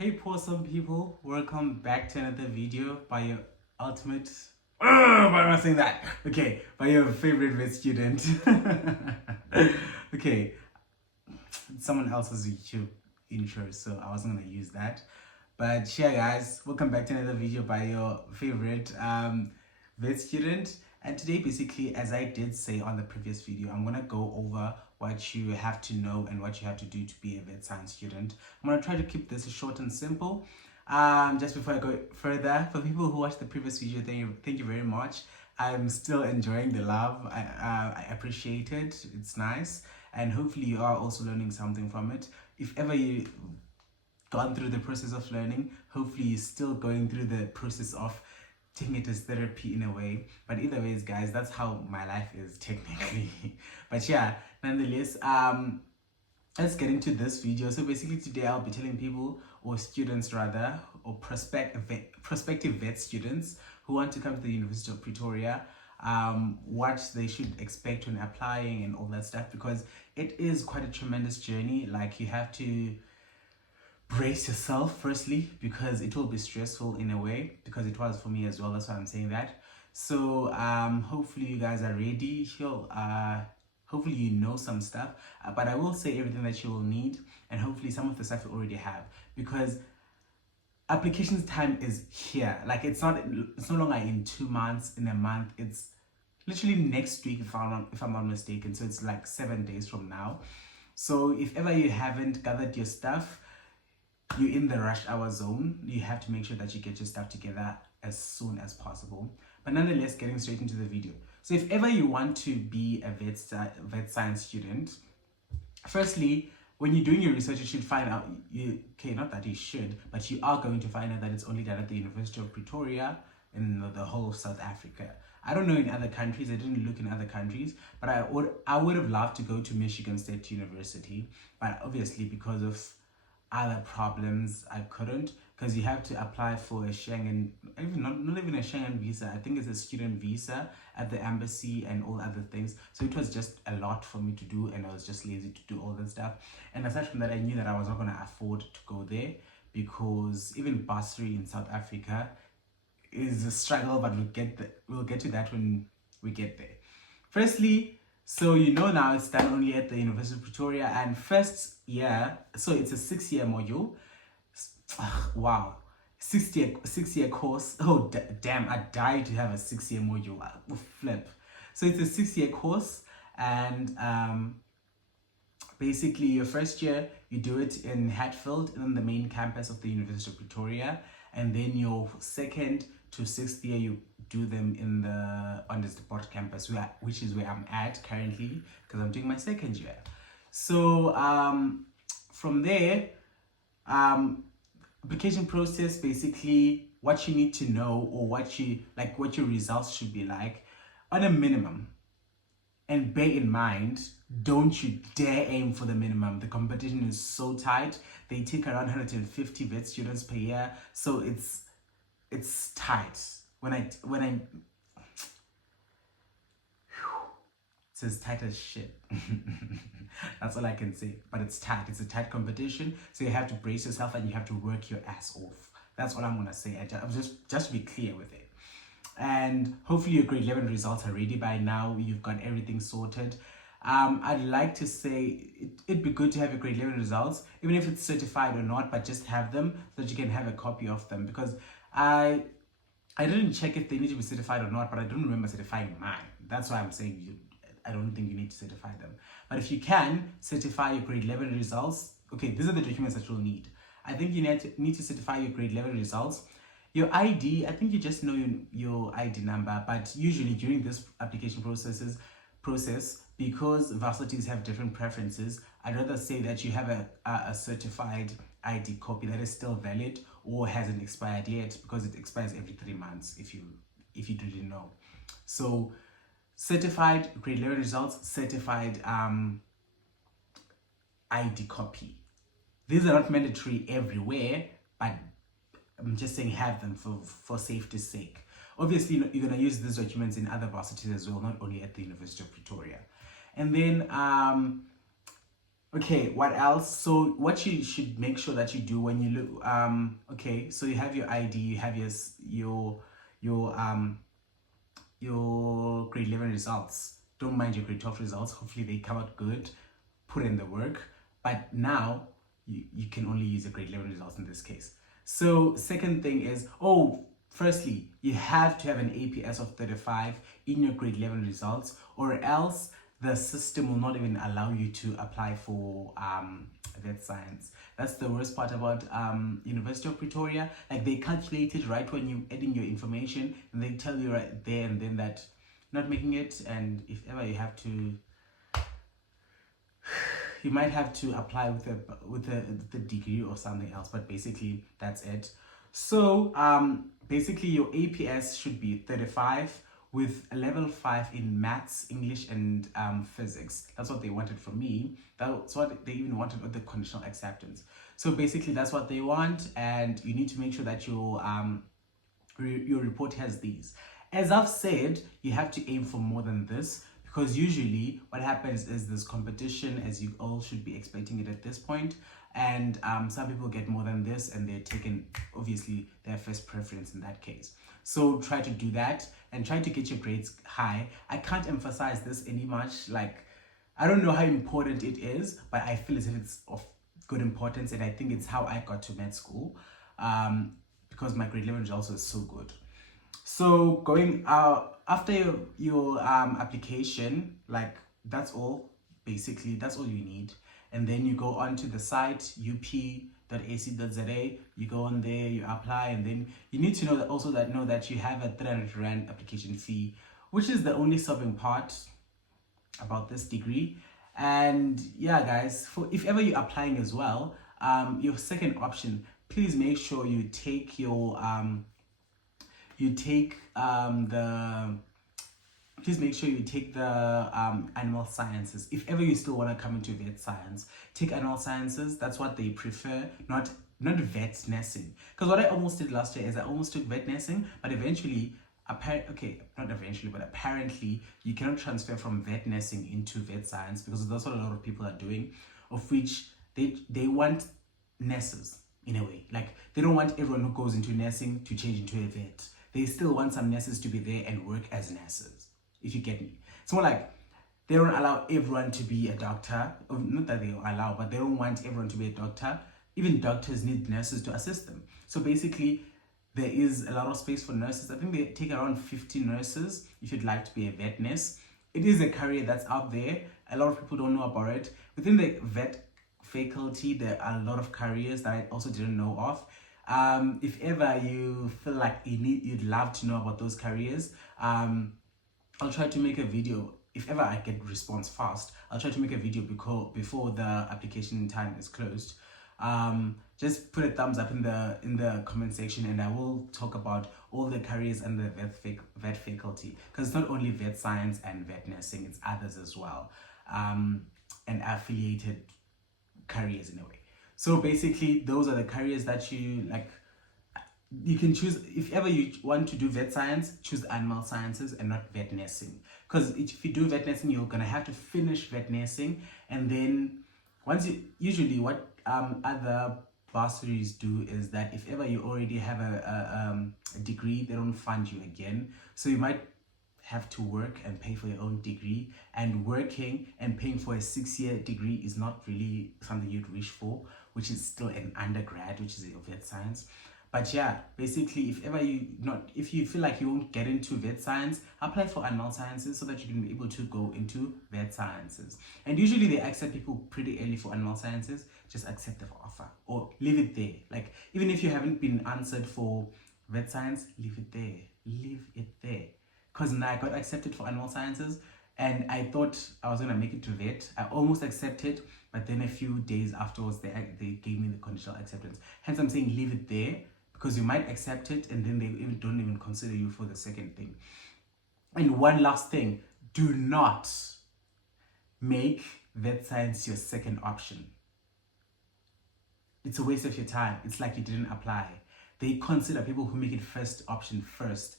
Hey pawsome people, welcome back to another video by your ultimate why am I saying that? Okay, by your favorite vet student. Okay, someone else's YouTube intro, so I wasn't gonna use that. But yeah guys, welcome back to another video by your favorite vet student. And today basically, as I did say on the previous video, I'm gonna go over what you have to know and what you have to do to be a vet science student. I'm gonna try to keep this short and simple. Just before I go further, for people who watched the previous video, thank you very much. I'm still enjoying the love. I appreciate it. It's nice, and hopefully you are also learning something from it. If ever you gone through the process of learning, hopefully you're still going through the process of taking it as therapy in a way. But either ways, guys, that's how my life is technically. But yeah, nonetheless, let's get into this video. So basically today I'll be telling people, or students rather, or prospective vet students who want to come to the University of Pretoria, what they should expect when applying and all that stuff, because it is quite a tremendous journey. Like, you have to brace yourself firstly, because it will be stressful in a way, because it was for me as well. That's why I'm saying that. So hopefully you guys are ready. Hopefully you know some stuff, but I will say everything that you will need, and hopefully some of the stuff you already have, because applications time is here. Like, it's no longer in 2 months, in a month. It's literally next week, if I'm not mistaken. So it's like 7 days from now. So if ever you haven't gathered your stuff, you're in the rush hour zone. You have to make sure that you get your stuff together as soon as possible. But nonetheless, getting straight into the video. So if ever you want to be a vet science student, firstly, when you're doing your research, you should find out, not that you should, but you are going to find out that it's only done at the University of Pretoria in the whole of South Africa. I don't know in other countries. I didn't look in other countries, but I would have loved to go to Michigan State University, but obviously because of other problems I couldn't, because you have to apply for a Schengen, even not even a Schengen visa. I think it's a student visa at the embassy and all other things. So it was just a lot for me to do, and I was just lazy to do all that stuff. And aside from that, I knew that I was not going to afford to go there, because even bursary in South Africa is a struggle, but we'll get to that when we get there. Firstly, so now it's done only at the University of Pretoria, and first year, so it's a 6-year module. Wow, 6-year course. Oh damn, I died to have a 6-year module. Flip. So it's a 6-year course, and basically your first year you do it in Hatfield, in the main campus of the University of Pretoria, and then your second to 6th year you do them on the Sport campus, which is where I'm at currently, because I'm doing my second year. So from there, application process, basically what you need to know, or what your results should be like on a minimum. And bear in mind, don't you dare aim for the minimum. The competition is so tight. They take around 150 vet students per year, so it's tight. It's as tight as shit. That's all I can say. But it's tight. It's a tight competition, so you have to brace yourself and you have to work your ass off. That's all I'm gonna say. Just to be clear with it. And hopefully your grade 11 results are ready by now. You've got everything sorted. I'd like to say it'd be good to have your grade 11 results, even if it's certified or not, but just have them so that you can have a copy of them, because I didn't check if they need to be certified or not, but I don't remember certifying mine. That's why I'm saying I don't think you need to certify them. But if you can certify your grade 11 results, okay, these are the documents that you'll need. I think you need to certify your grade 11 results. Your ID, I think you just know your ID number, but usually during this application process, because varsities have different preferences, I'd rather say that you have a certified ID copy that is still valid or hasn't expired yet, because it expires every 3 months, if you didn't know. So certified grade 11 results, certified ID copy. These are not mandatory everywhere, but I'm just saying have them for safety's sake. Obviously, you're going to use these documents in other varsities as well, not only at the University of Pretoria. And then Okay, what else? So what you should make sure that you do when you look, okay, so you have your ID, you have your your grade 11 results. Don't mind your grade 12 results. Hopefully they come out good. Put in the work. But now you can only use the grade 11 results in this case. So second thing is, firstly, you have to have an APS of 35 in your grade 11 results, or else the system will not even allow you to apply for vet science. That's the worst part about University of Pretoria. Like, they calculate it right when you add in your information, and they tell you right there and then that you're not making it, and if ever you have to, you might have to apply with the degree or something else, but basically that's it. So basically your APS should be 35 with a level 5 in maths, English, and physics. That's what they wanted from me. That's what they even wanted with the conditional acceptance. So basically that's what they want, and you need to make sure that your report has these. As I've said, you have to aim for more than this, because usually what happens is there's competition, as you all should be expecting it at this point, and some people get more than this and they're taking obviously their first preference in that case. So try to do that and try to get your grades high. I can't emphasize this any much. Like, I don't know how important it is, but I feel as if it's of good importance, and I think it's how I got to med school, because my grade 11 results was so good. So going after your application, like, that's all, basically that's all you need. And then you go onto the site up.ac.za, you go on there, you apply, and then you need to know that also that you have a 300 Rand application fee, which is the only stopping part about this degree. And yeah, guys, for if ever you're applying as well, your second option, please make sure you take your please make sure you take the animal sciences. If ever you still want to come into vet science, take animal sciences. That's what they prefer, not vet nursing. Because what I almost did last year is I almost took vet nursing, but eventually, apparently you cannot transfer from vet nursing into vet science, because that's what a lot of people are doing, of which they want nurses in a way. Like, they don't want everyone who goes into nursing to change into a vet. They still want some nurses to be there and work as nurses, if you get me. It's more like they don't allow everyone to be a doctor. Not that they allow, but they don't want everyone to be a doctor. Even doctors need nurses to assist them. So basically, there is a lot of space for nurses. I think they take around 50 nurses if you'd like to be a vet nurse. It is a career that's out there. A lot of people don't know about it. Within the vet faculty, there are a lot of careers that I also didn't know of. If ever you feel like you'd love to know about those careers, I'll try to make a video. If ever I get response fast, I'll try to make a video before the application time is closed. Just put a thumbs up in the comment section, and I will talk about all the careers and the vet faculty, because it's not only vet science and vet nursing, it's others as well, and affiliated careers in a way. So basically, those are the careers that you like. You can choose. If ever you want to do vet science, choose animal sciences and not vet nursing, because if you do vet nursing, you're gonna have to finish vet nursing, and then usually what other bursaries do is that if ever you already have a degree, they don't fund you again, so you might have to work and pay for your own degree, and working and paying for a 6-year degree is not really something you'd wish for, which is still an undergrad, which is your vet science. But yeah, basically, if you feel like you won't get into vet science, apply for animal sciences so that you can be able to go into vet sciences. And usually they accept people pretty early for animal sciences. Just accept the offer or leave it there. Like, even if you haven't been answered for vet science, leave it there. Leave it there. Because now I got accepted for animal sciences, and I thought I was going to make it to vet. I almost accepted, but then a few days afterwards, they gave me the conditional acceptance. Hence, I'm saying leave it there, because you might accept it and then they don't even consider you for the second thing. And one last thing, do not make vet science your second option. It's a waste of your time. It's like you didn't apply. They consider people who make it first option first.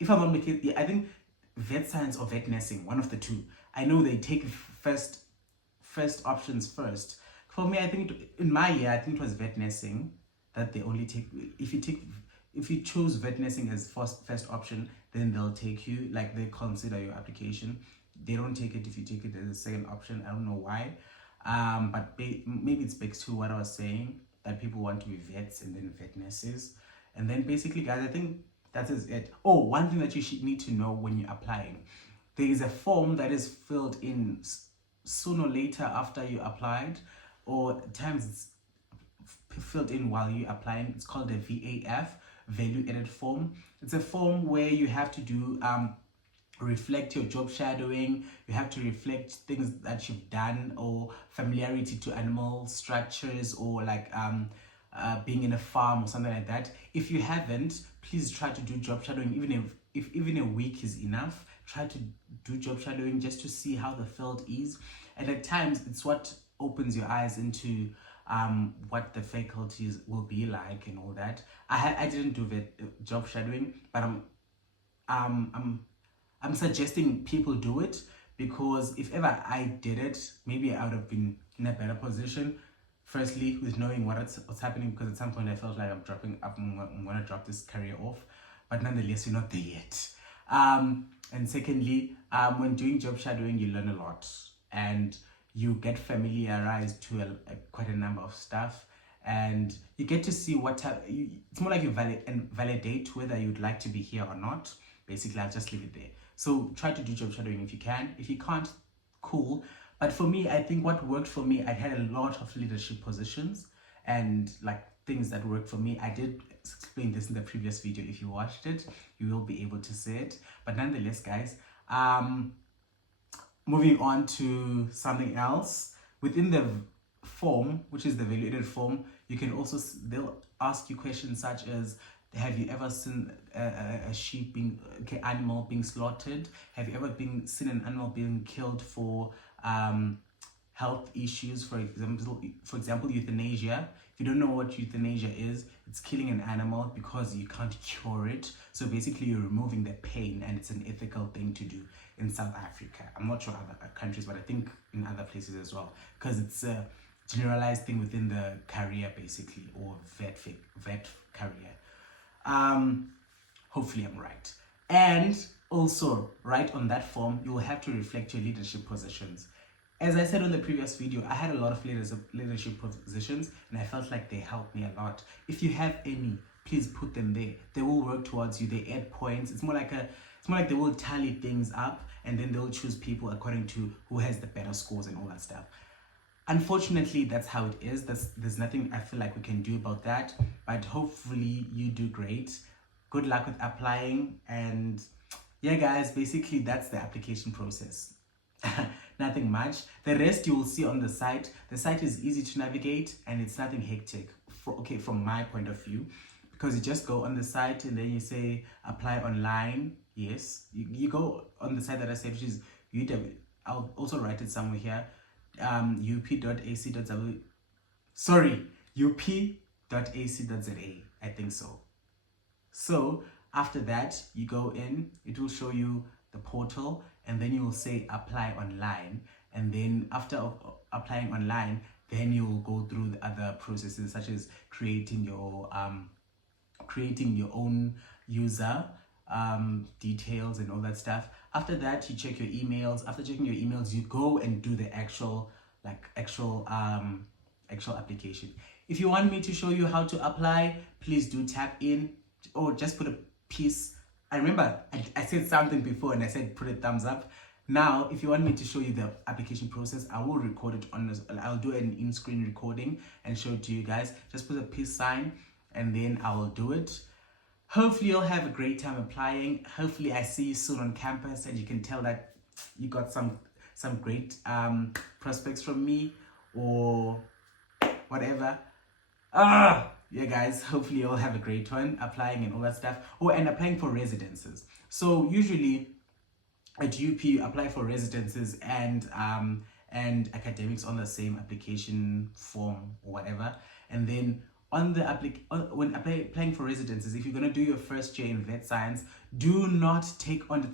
If I'm not making it, I think vet science or vet nursing, one of the two. I know they take first first options first. For me, I think in my year, I think it was vet nursing that they only take. If you choose vet nursing as first option, then they'll take you, like they consider your application. They don't take it if you take it as a second option. I don't know why, but maybe it's back to what I was saying, that people want to be vets and then vet nurses. And then basically, guys, I think that is it. Oh, one thing that you should need to know when you're applying, there is a form that is filled in sooner or later after you applied, or at times it's filled in while you're applying. It's called the VAF, value added form. It's a form where you have to do reflect your job shadowing. You have to reflect things that you've done, or familiarity to animal structures, or like being in a farm or something like that. If you haven't, please try to do job shadowing. If even a week is enough, try to do job shadowing just to see how the field is. And at times it's what opens your eyes into what the faculties will be like and all that. I didn't do the job shadowing, but I'm suggesting people do it, because if ever I did it, maybe I would have been in a better position. Firstly, with knowing what's happening, because at some point I felt like I'm gonna drop this career off, but nonetheless, you're not there yet. And secondly, when doing job shadowing, you learn a lot, and you get familiarized to quite a number of stuff, and you get to see what type. It's more like you validate whether you'd like to be here or not. Basically, I'll just leave it there. So try to do job shadowing if you can. If you can't, cool. But for me, I think what worked for me, I had a lot of leadership positions and like things that worked for me. I did explain this in the previous video. If you watched it, you will be able to see it. But nonetheless, guys, moving on to something else. Within the form, which is the value-added form, you can also, they'll ask you questions such as, have you ever seen a sheep animal being slaughtered? Have you ever seen an animal being killed for health issues? For example, euthanasia. If you don't know what euthanasia is, it's killing an animal because you can't cure it. So basically, you're removing the pain, and it's an ethical thing to do in South Africa. I'm not sure other countries, but I think in other places as well, because it's a generalized thing within the career, basically, or vet career. Hopefully I'm right. And also, right on that form, you will have to reflect your leadership positions. As I said on the previous video, I had a lot of leadership positions, and I felt like they helped me a lot. If you have any, please put them there. They will work towards you. They add points. It's more like they will tally things up, and then they'll choose people according to who has the better scores and all that stuff. Unfortunately, that's how it is. There's nothing I feel like we can do about that, but hopefully you do great. Good luck with applying, and yeah, guys, basically that's the application process. Nothing much. The rest you will see on the site. The site is easy to navigate, and it's nothing hectic, from my point of view, because you just go on the site and then you say apply online. Yes, you go on the site that I said, which is UW. I'll also write it somewhere here. up.ac.za. Sorry, up.ac.za. I think so. So after that, you go in, it will show you the portal, and then you will say apply online. And then after applying online, then you will go through the other processes, such as creating your own user details and all that stuff. After that, you check your emails. After checking your emails, you go and do the actual application. If you want me to show you how to apply, please do tap in, or just put a piece. I remember I said something before and I said put a thumbs up. Now, if you want me to show you the application process, I will record it on this. I'll do an in-screen recording and show it to you guys. Just put a peace sign, and then I will do it. Hopefully you'll have a great time applying. Hopefully I see you soon on campus, and you can tell that you got some great prospects from me, or whatever. Yeah, guys, hopefully you'll have a great one applying and all that stuff. Oh, and applying for residences. So usually at UP, you apply for residences and academics on the same application form or whatever. And then on the when applying for residences, if you're gonna do your first year in vet science, do not take on the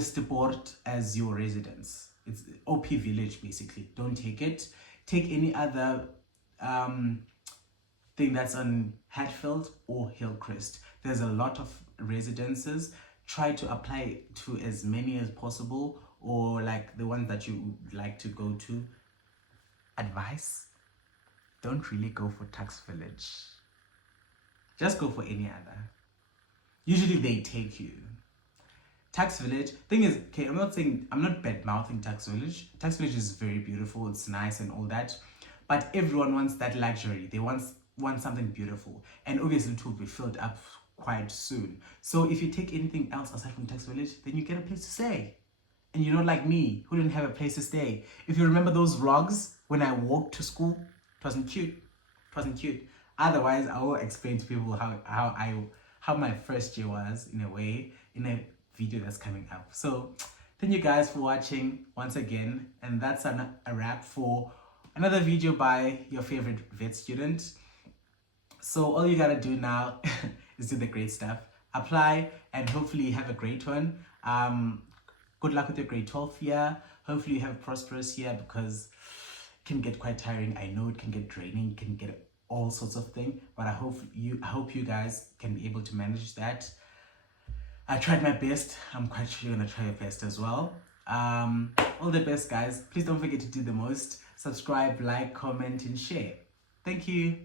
support as your residence. It's OP Village basically. Don't take it. Take any other thing that's on Hatfield or Hillcrest. There's a lot of residences. Try to apply to as many as possible, or like the ones that you would like to go to. Advice: don't really go for Tax Village. Just go for any other. Usually they take you. Tax Village, thing is, okay, I'm not bad mouthing Tax Village. Tax Village is very beautiful, it's nice and all that. But everyone wants that luxury. They want something beautiful. And obviously it will be filled up quite soon. So if you take anything else aside from Tax Village, then you get a place to stay. And you're not like me, who didn't have a place to stay. If you remember those vlogs when I walked to school, it wasn't cute. It wasn't cute. Otherwise, I will explain to people how my first year was, in a way, in a video that's coming up. So thank you guys for watching once again, and that's a wrap for another video by your favorite vet student. So all you gotta do now is do the great stuff, apply, and hopefully you have a great one. Good luck with your grade 12 year. Hopefully you have a prosperous year, because it can get quite tiring. I know it can get draining, it can get all sorts of things, but I hope you guys can be able to manage that. I tried my best. I'm quite sure you're gonna try your best as well. All the best, guys. Please don't forget to do the most. Subscribe, like, comment, and share. Thank you.